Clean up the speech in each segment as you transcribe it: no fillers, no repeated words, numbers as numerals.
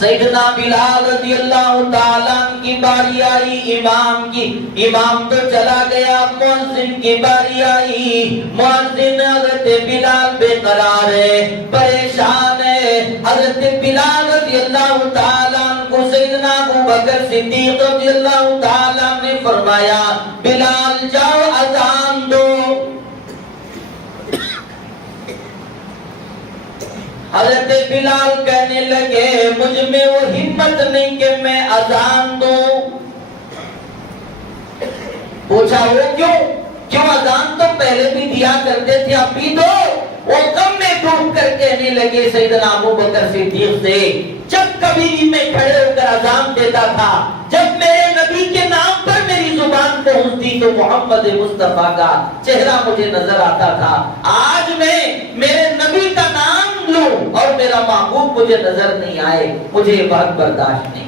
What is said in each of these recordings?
سیدنا بلال رضی اللہ تعالیٰ عنہ کی باری آئی امام کی، امام تو چلا گیا، مؤذن کی باری آئی، مؤذن حضرت بلال بے قرار ہے، پریشان ہے۔ حضرت بلال رضی اللہ تعالیٰ عنہ کو سیدنا ابو بکر صدیق رضی اللہ تعالیٰ عنہ نے فرمایا بلال جاؤ اذان دو۔ حضرت بلال کہنے لگے مجھ میں وہ ہمت نہیں کہ میں اذان دوں۔ پوچھا وہ کیوں اذان تو پہلے بھی دیا کرتے تھے اب بھی دو۔ وہ غم میں ڈوب کر کہنے لگے سیدنا ابو بکر صدیق سے جب کبھی بھی میں کھڑے ہو کر اذان دیتا تھا، جب میرے نبی کے نام پر میری زبان پہنچتی تو محمد مصطفیٰ کا چہرہ مجھے نظر آتا تھا۔ آج میں میرے نبی کا نام لوں اور میرا محبوب مجھے نظر نہیں آئے، مجھے یہ بات برداشت نہیں۔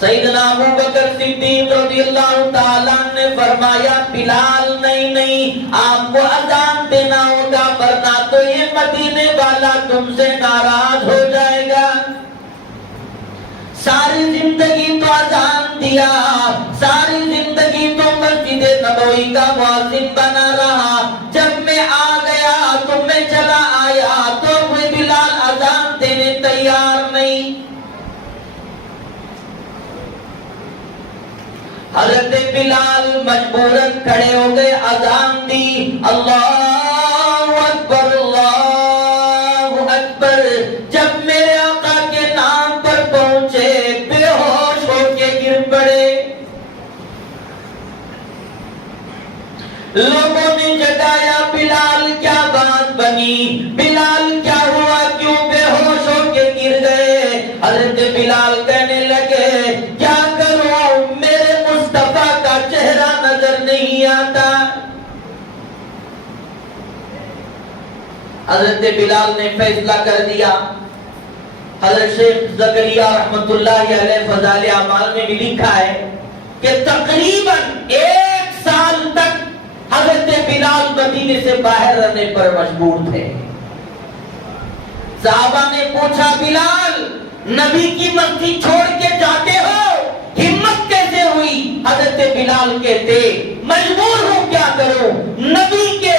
سیدنا ابو بکر صدیق رضی اللہ تعالیٰ نے فرمایا بلال نہیں آپ کو اذان دینا ہوگا ورنہ تو یہ مدینے والا تم سے ناراض ہو جائے گا۔ ساری زندگی تو اذان دیا، ساری زندگی تو مسجد نبوی کا مؤذن بنا رہا، جب میں آ گیا تو میں چلا آیا تو وہ بلال اذان دینے تیار نہیں۔ حضرت بلال مجبوراً کھڑے ہو گئے، اذان دی، اللہ اکبر اللہ اکبر۔ جب میرے آقا کے نام پر پہنچے بے ہوش ہو کے گر پڑے۔ لوگوں نے جگایا بلال کیا بات بنی، بلال کیا ہوا، کیوں بے ہوش ہو کے گر گئے؟ حضرت بلال کہنے لگے کیا کروں، میرے مصطفیٰ کا چہرہ نظر نہیں آتا۔ حضرت بلال نے فیصلہ کر دیا۔ حضرت شیخ زکریا رحمت اللہ علیہ فضائل اعمال میں بھی لکھا ہے کہ تقریباً 1 سال تک حضرت بلال مدینے سے باہر رہنے پر مجبور تھے۔ صحابہ نے پوچھا بلال نبی کی مسجد چھوڑ کے جاتے ہو، ہمت کیسے ہوئی؟ حضرت بلال کہتے مجبور ہوں کیا کروں، نبی کے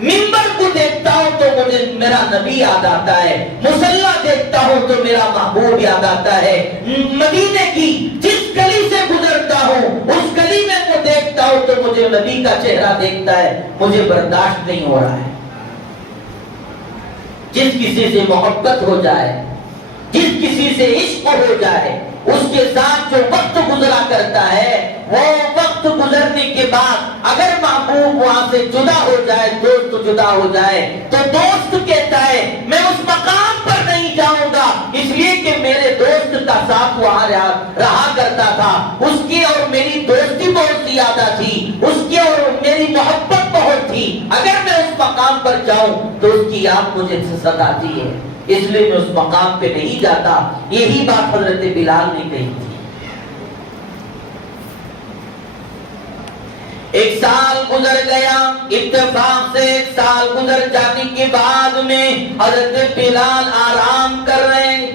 منبر کو دیکھتا ہوں تو مجھے میرا نبی یاد آتا ہے، مصلی دیکھتا ہوں تو میرا محبوب یاد آتا ہے، مدینے کی جس گلی سے گزرتا ہوں اس گلی میں وہ دیکھتا ہوں تو مجھے نبی کا چہرہ دیکھتا ہے، مجھے برداشت نہیں ہو رہا ہے۔ جس کسی سے محبت ہو جائے، جس کسی سے عشق ہو جائے، اس کے ساتھ جو وقت گزرا کرتا ہے، وہ وقت گزرنے کے بعد اگر محبوب وہاں سے جدا ہو جائے، دوست جدا ہو جائے، تو دوست کہتا ہے میں اس مقام پر نہیں جاؤں گا اس لیے کہ میرے دوست کا ساتھ وہاں رہا کرتا تھا، اس کی اور میری دوستی بہت زیادہ تھی، اس کی اور میری محبت بہت تھی، اگر میں اس مقام پر جاؤں تو اس کی یاد مجھے ستاتی ہے، اس لیے میں اس مقام پہ نہیں جاتا۔ یہی بات حضرت بلال نے کہی تھی۔ 1 سال گزر گیا، اتفاق سے 1 سال گزر جانے کے بعد میں حضرت بلال آرام کر رہے ہیں۔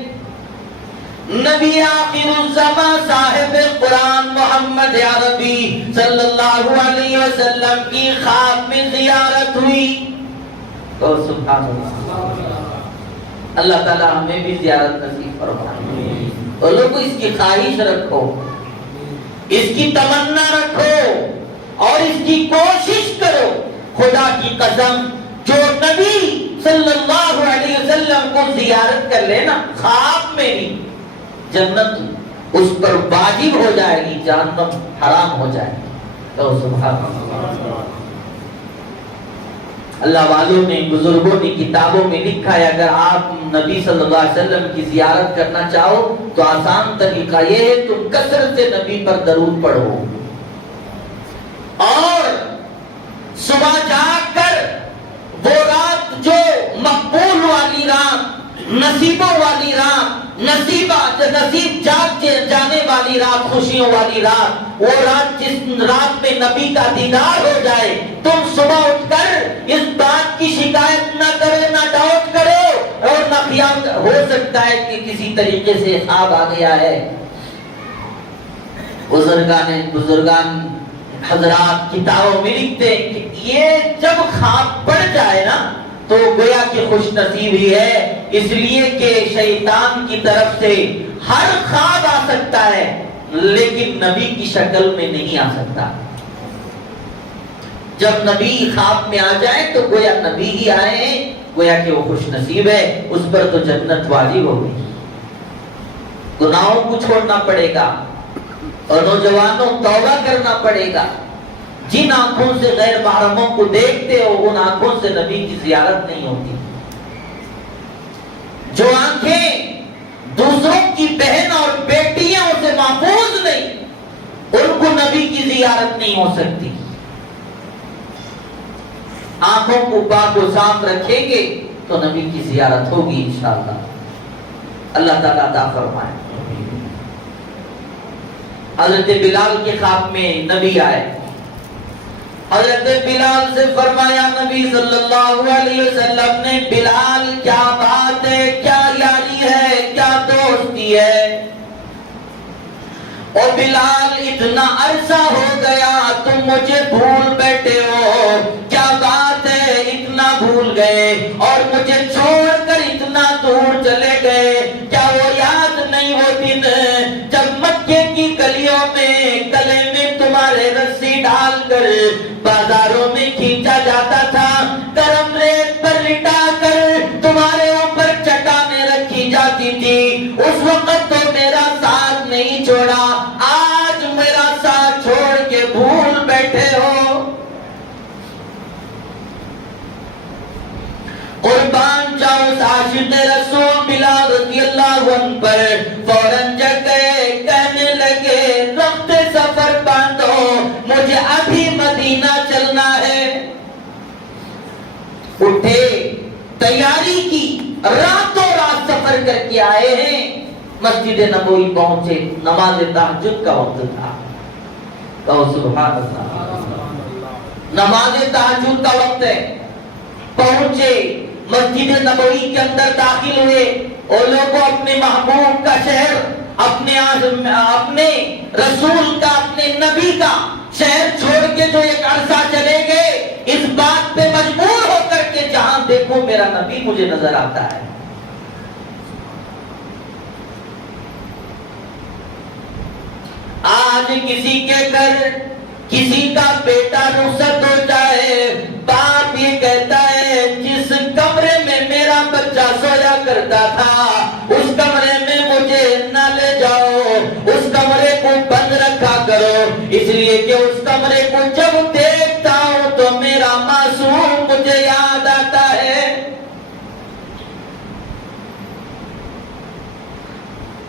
نبی آخر الزمان صاحب قرآن محمد عربی صلی اللہ علیہ وسلم کی خواب میں زیارت ہوئی۔ تو سبحان اللہ، اللہ تعالیٰ ہمیں بھی زیارت نصیب فرمائے۔ اور لوگوں اس کی خواہش رکھو، اس کی تمنا رکھو اور اس کی کوشش کرو۔ خدا کی قسم جو نبی صلی اللہ علیہ وسلم کو زیارت کر لینا خواب میں بھی، جنت اس پر واجب ہو جائے گی، جہنم حرام ہو جائے گی۔ تو سبحان اللہ، اللہ والوں نے، بزرگوں نے کتابوں میں لکھا ہے اگر آپ نبی صلی اللہ علیہ وسلم کی زیارت کرنا چاہو تو آسان طریقہ یہ ہے تم کثرت سے نبی پر درود پڑھو اور صبح جاگ کر وہ رات جو مقبول والی رات، نصیبوں والی رات، نصیب جاگ جانے والی رات، خوشیوں والی رات، وہ رات جس رات میں نبی کا دیدار ہو جائے، تم صبح اٹھ کر اس بات بات کی شکایت نہ کرو، نہ ڈاؤٹ کرو، اور نہ خیال ہو سکتا ہے کہ کسی طریقے سے خواب آ گیا ہے۔ بزرگان حضرات کتابوں میں لکھتے ہیں کہ یہ جب خواب پڑ جائے نا تو گویا کہ خوش نصیب ہی ہے، اس لیے کہ شیطان کی طرف سے ہر خواب آ سکتا ہے لیکن نبی کی شکل میں نہیں آ سکتا۔ جب نبی خواب میں آ جائے تو گویا نبی ہی آئے ہیں، گویا کہ وہ خوش نصیب ہے، اس پر تو جنت واجب ہوگی۔ گناہوں کو چھوڑنا پڑے گا، اور نوجوانوں توبہ کرنا پڑے گا۔ جن آنکھوں سے غیر محرموں کو دیکھتے ہو ان آنکھوں سے نبی کی زیارت نہیں ہوتی۔ جو آنکھیں دوسروں کی بہن اور بیٹیاں سے محفوظ نہیں ان کو نبی کی زیارت نہیں ہو سکتی۔ آنکھوں کو پاک و صاف رکھیں گے تو نبی کی زیارت ہوگی انشاءاللہ۔ اللہ تعالیٰ عطا فرمائے۔ حضرت بلال کے خواب میں نبی آئے، حضرت بلال سے فرمایا نبی صلی اللہ علیہ وسلم نے، بلال کیا بات ہے، کیا یاری ہے، کیا دوستی ہے؟ اور بلال اتنا عرصہ ہو گیا تم مجھے بھول بیٹھے ہو، کیا بات ہے اتنا بھول گئے اور مجھے چھوڑ کر اتنا دور چلے گئے؟ کیا وہ یاد نہیں وہ دن جب مکے کی گلیوں میں گلے میں تمہارے رسی ڈال کر بازاروں میں کھینچا جاتا تھا، گرم ریت پر لٹا کر تمہارے اوپر چٹانیں رکھی جاتی تھی، اس وقت تو میرا ساتھ نہیں چھوڑا، آج میرا ساتھ چھوڑ کے بھول بیٹھے ہو؟ قربان جاؤں عاشق رسول بلال رضی اللہ عنہ پر فوراً جگ گئے، کہنے لگے رخت سفر باندھو، مجھے ابھی مدینہ چلنا ہے۔ اٹھے، تیاری کی، راتوں رات سفر کر کے آئے ہیں، مسجد نبوی پہنچے، نماز تہجد کا وقت تھا، کہو سبحان اللہ، نماز تہجد کا وقت ہے، پہنچے مسجد نبوی کے اندر داخل ہوئے، اور لوگوں اپنے محبوب کا شہر، اپنے رسول کا، اپنے نبی کا شہر چھوڑ کے جو ایک عرصہ چلے گئے، اس بات پہ مجبور ہو کر کے جہاں دیکھو میرا نبی مجھے نظر آتا ہے۔ آج کسی کے گھر کسی کا بیٹا رخصت ہو جائے، باپ یہ کہتا ہے جس کمرے میں میرا بچہ سویا کرتا تھا اس کمرے میں مجھے نہ لے جاؤ، اس کمرے کو بند رکھا کرو، اس لیے کہ اس کمرے کو جب دیکھتا ہوں تو میرا معصوم مجھے یاد آتا ہے۔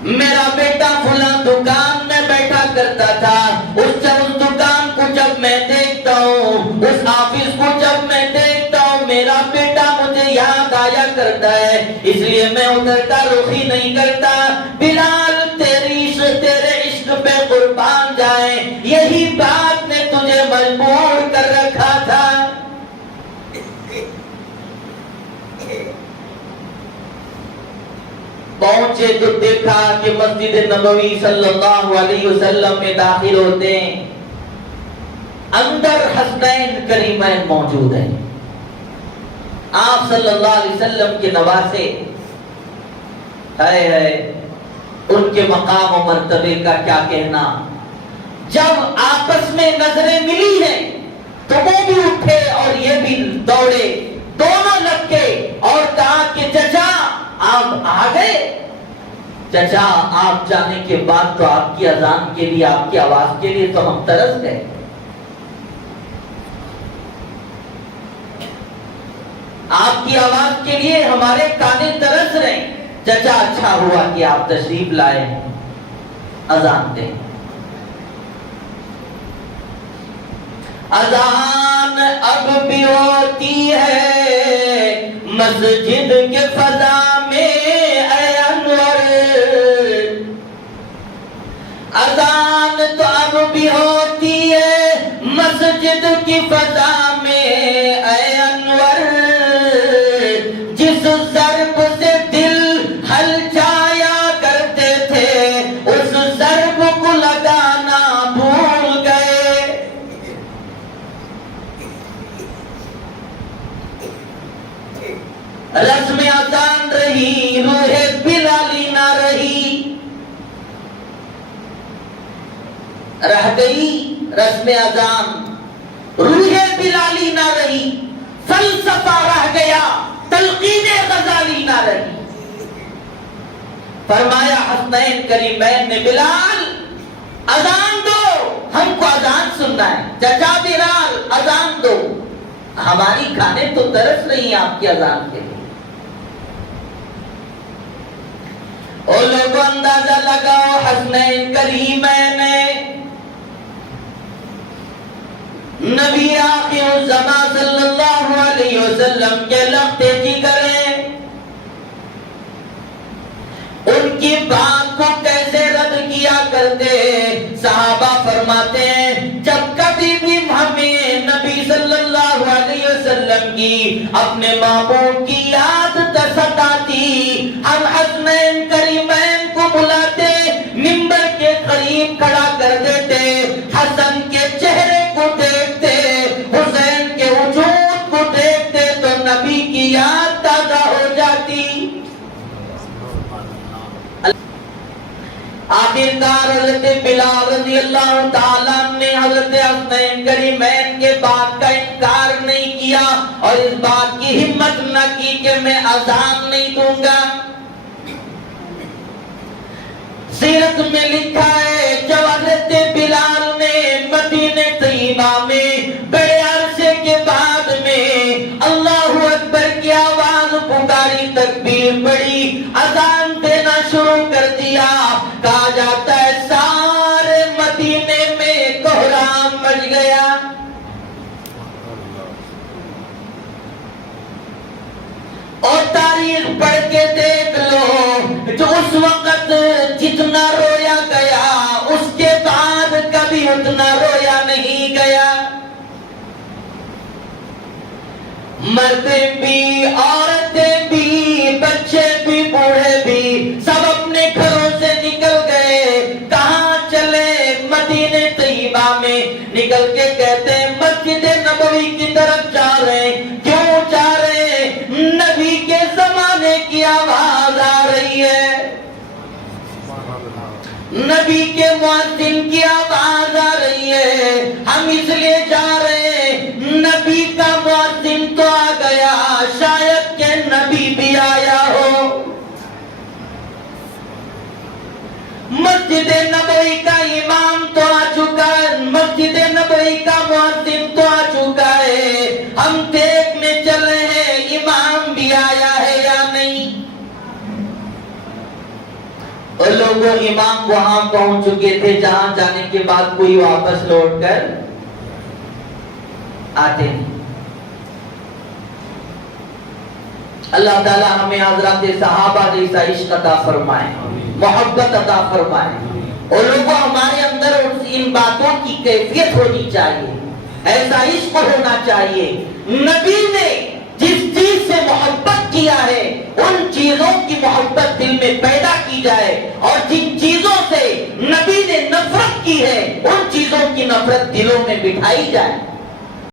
میرا بیٹا فلاں دکان میں بیٹھا کرتا تھا، اس دکان کو جب میں دیکھتا ہوں، اس آفس کو جب میں دیکھتا ہوں، میرا بیٹا مجھے یاد آیا کرتا ہے، اس لیے میں ادھر کا رخ ہی نہیں کرتا۔ بلال تیرے عشق پہ قربان جائیں، یہی بات نے تجھے مجبور کر رکھا تھا۔ پہنچے تو دیکھا کہ مسجد نبوی صلی اللہ علیہ وسلم میں داخل ہوتے ہیں، اندر حسنین کریمین موجود ہیں، آپ صلی اللہ علیہ وسلم کے نواسے، ہے ان کے مقام و مرتبے کا کیا کہنا۔ جب آپس میں نظریں ملی ہیں تو وہ بھی اٹھے اور یہ بھی دوڑے، دونوں لگ کے اور کہا کہ چچا آپ آ گئے؟ چچا آپ جانے کے بعد تو آپ کی اذان کے لیے، آپ کی آواز کے لیے تو ہم ترس گئے۔ آپ کی آواز کے لیے ہمارے کانے ترس رہے۔ چچا اچھا ہوا کہ آپ تشریف لائے، اذان دیں۔ اذان اب بھی ہوتی ہے مسجد کے فضا میں اے انور، اذان تو اب بھی ہوتی ہے مسجد کی فضا میں اے انور، رسم اذان رہی، روح بلالی نہ رہی، رہ گئی رسم اذان، روح بلالی نہ رہی، فلسفہ رہ گیا، تلقین غزالی نہ رہی۔ فرمایا حسنین کریمین نے، بلال اذان دو، ہم کو اذان سننا ہے۔ چچا بلال اذان دو، ہماری کھانے تو ترس رہی ہیں آپ کی اذان کے لیے۔ اور لوگوں اندازہ لگاؤ، حسنین کریمین نے نبی آخر الزمان صلی اللہ علیہ وسلم کے لختے جگر ہیں، ان کی بات کو کیسے رد کیا کرتے؟ صحابہ فرماتے ہیں جب کبھی بھی ہمیں نبی صلی اللہ علیہ وسلم کی اپنے محبوب کی یاد ستاتی، ہم حسنین کریمین کو بلاتے، منبر کے قریب کھڑا کر دیتے، حسن کے چہرے کو دیکھتے، حسین کے وجود کو دیکھتے تو نبی کی یاد تازہ ہو جاتی۔ آخرکار حضرت بلال رضی اللہ تعالیٰ نے حضرت حسنین کریمین کے بات کا انکار نہیں کیا اور اس بات کی ہمت نہ کی کہ میں اذان نہیں دوں گا۔ سیرت میں لکھا ہے جب حضرت بلال نے مدینہ طیبہ میں بڑے عرصے کے بعد میں اللہ اکبر کی آواز پکاری، تکبیر پڑی، اذان دینا شروع کر دیا، کہا جاتا ہے سارے مدینے میں کوہرام مچ گیا۔ اور تاریخ پڑھ کے دیکھ لو، جو اس وقت جتنا رویا گیا اس کے بعد کبھی اتنا رویا نہیں گیا۔ مردیں بھی، عورتیں بھی، بچے بھی، بوڑھے بھی، سب اپنے گھروں سے نکل گئے۔ کہاں چلے؟ مدینہ طیبہ میں نکل کے کہتے ہیں مسجد نبوی کی طرف جا رہے ہیں۔ کیوں جا رہے ہیں؟ نبی کے زمانے کی آواز آ رہی ہے، نبی کے مؤذن کی آواز آ رہی ہے، ہم اس لیے جا رہے ہیں، نبی کا مؤذن تو آ گیا، شاید کہ نبی بھی آیا ہو۔ مسجد نبوی کا امام تو آ چکا ہے، مسجد نبوی کا مؤذن تو آ چکا ہے، ہم دیکھنے چلے ہیں امام بھی آیا ہے یا نہیں۔ اور لوگوں امام وہاں پہنچ چکے تھے جہاں جانے کے بعد کوئی واپس لوٹ کر آتے نہیں۔ اللہ تعالیٰ ہمیں حضرات صحابہ جیسا عشق عطا فرمائے، محبت عطا فرمائے، اور لوگوں ہمارے اندر ان باتوں کی کیفیت ہونی چاہیے، ایسا عشق ہونا چاہیے۔ نبی نے جس چیز سے محبت کیا ہے ان چیزوں کی محبت دل میں پیدا کی جائے، اور جن چیزوں سے نبی نے نفرت کی ہے ان چیزوں کی نفرت دلوں میں بٹھائی جائے۔